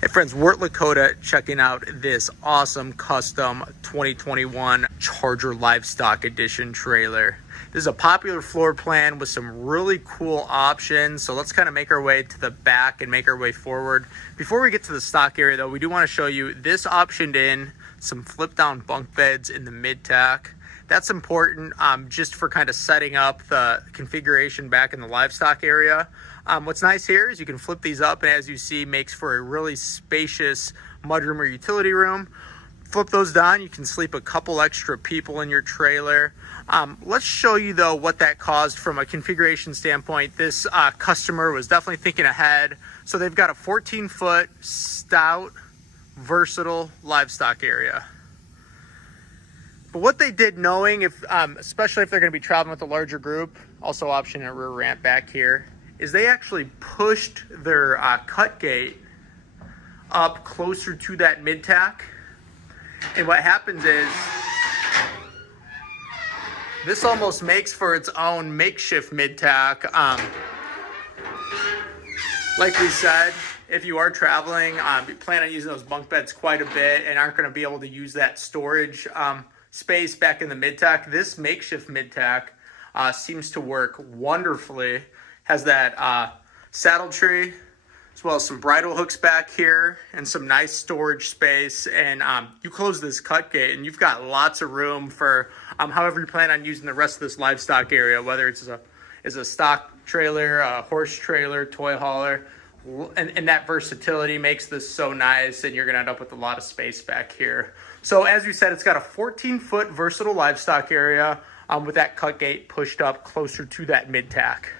Hey friends, we're at Lakota checking out this awesome custom 2021 Charger Livestock Edition trailer. This is a popular floor plan with some really cool options. So let's kind of make our way to the back and make our way forward. Before we get to the stock area though, we do want to show you this optioned in some flip down bunk beds in the mid-tack. That's important just for kind of setting up the configuration back in the livestock area. What's nice here is you can flip these up, and as you see, makes for a really spacious mudroom or utility room. Flip those down, you can sleep a couple extra people in your trailer. Let's show you though what that caused from a configuration standpoint. This customer was definitely thinking ahead. So they've got a 14-foot stout, versatile livestock area. But what they did, knowing if, especially if they're going to be traveling with a larger group, also option a rear ramp back here, is they actually pushed their cut gate up closer to that mid-tack. And what happens is this almost makes for its own makeshift mid-tack. Like we said, if you are traveling, you plan on using those bunk beds quite a bit and aren't going to be able to use that storage space back in the mid-tack. This makeshift mid-tack seems to work wonderfully. Has that saddle tree, as well as some bridle hooks back here and some nice storage space. And you close this cut gate and you've got lots of room for however you plan on using the rest of this livestock area, whether it's a stock trailer, a horse trailer, toy hauler. And that versatility makes this so nice, and you're going to end up with a lot of space back here. So as we said, it's got a 14-foot versatile livestock area with that cut gate pushed up closer to that mid-tack.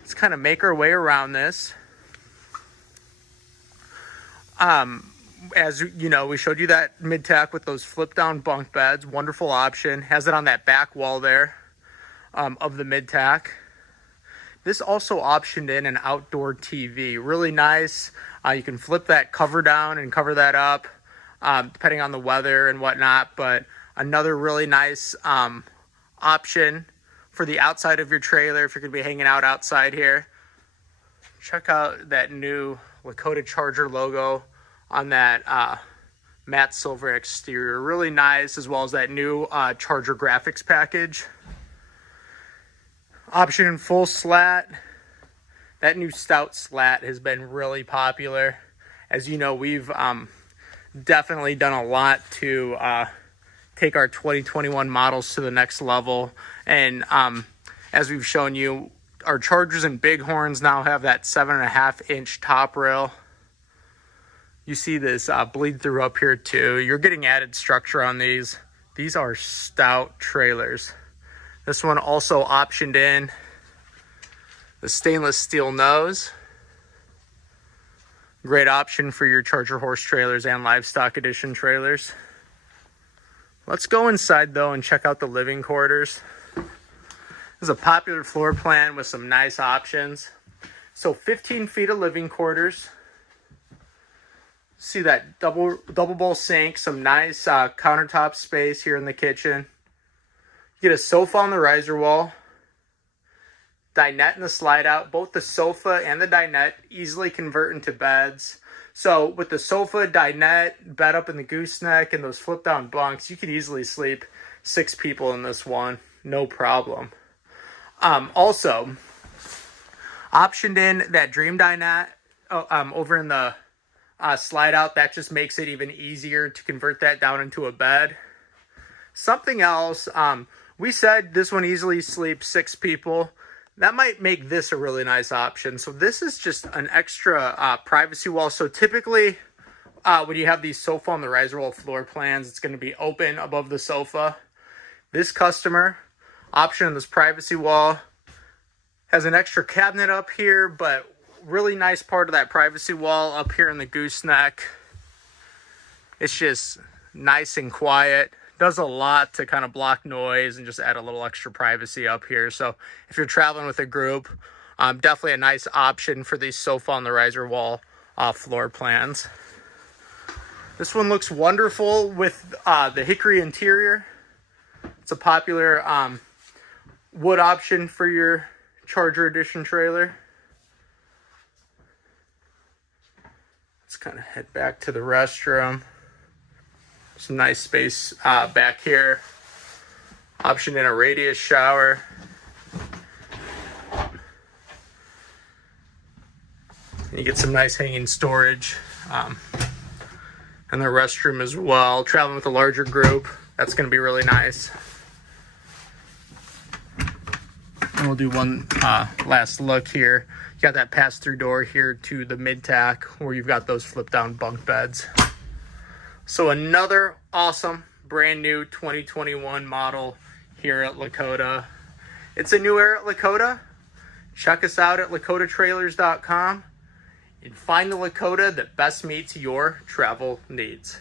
Let's kind of make our way around this. As you know, we showed you that mid-tack with those flip-down bunk beds. Wonderful option. Has it on that back wall there of the mid-tack. This also optioned in an outdoor TV. Really nice. You can flip that cover down and cover that up, depending on the weather and whatnot. But another really nice option for the outside of your trailer if you're going to be hanging out outside here. Check out that new Lakota Charger logo on that matte silver exterior. Really nice, as well as that new Charger graphics package. Option in full slat. That new stout slat has been really popular. As you know, we've definitely done a lot to take our 2021 models to the next level. And as we've shown you, our Chargers and Bighorns now have that 7.5-inch top rail. You see this bleed through up here too. You're getting added structure on these. These are stout trailers. This one also optioned in the stainless steel nose. Great option for your Charger horse trailers and Livestock Edition trailers. Let's go inside though and check out the living quarters. This is a popular floor plan with some nice options. So 15 feet of living quarters. See that double bowl sink, some nice countertop space here in the kitchen. You get a sofa on the riser wall, dinette and the slide out. Both the sofa and the dinette easily convert into beds. So with the sofa, dinette, bed up in the gooseneck, and those flip down bunks, you could easily sleep 6 people in this one, no problem. Also, optioned in that dream dinette over in the slide out. That just makes it even easier to convert that down into a bed. Something else, we said this one easily sleeps 6 people. That might make this a really nice option. So this is just an extra privacy wall. So typically when you have these sofa on the riser wall floor plans, it's going to be open above the sofa. This customer option in this privacy wall has an extra cabinet up here, but really nice part of that privacy wall up here in the gooseneck. It's just nice and quiet. Does a lot to kind of block noise and just add a little extra privacy up here. So if you're traveling with a group, definitely a nice option for these sofa on the riser wall floor plans. This one looks wonderful with the hickory interior. It's a popular wood option for your Charger Edition trailer. Let's kind of head back to the restroom. Some nice space back here. Option in a radius shower. You get some nice hanging storage. And the restroom as well. Traveling with a larger group, that's going to be really nice. And we'll do one last look here. You got that pass-through door here to the mid-tack where you've got those flip-down bunk beds. So another awesome, brand new 2021 model here at Lakota. It's a new era at Lakota. Check us out at lakotatrailers.com and find the Lakota that best meets your travel needs.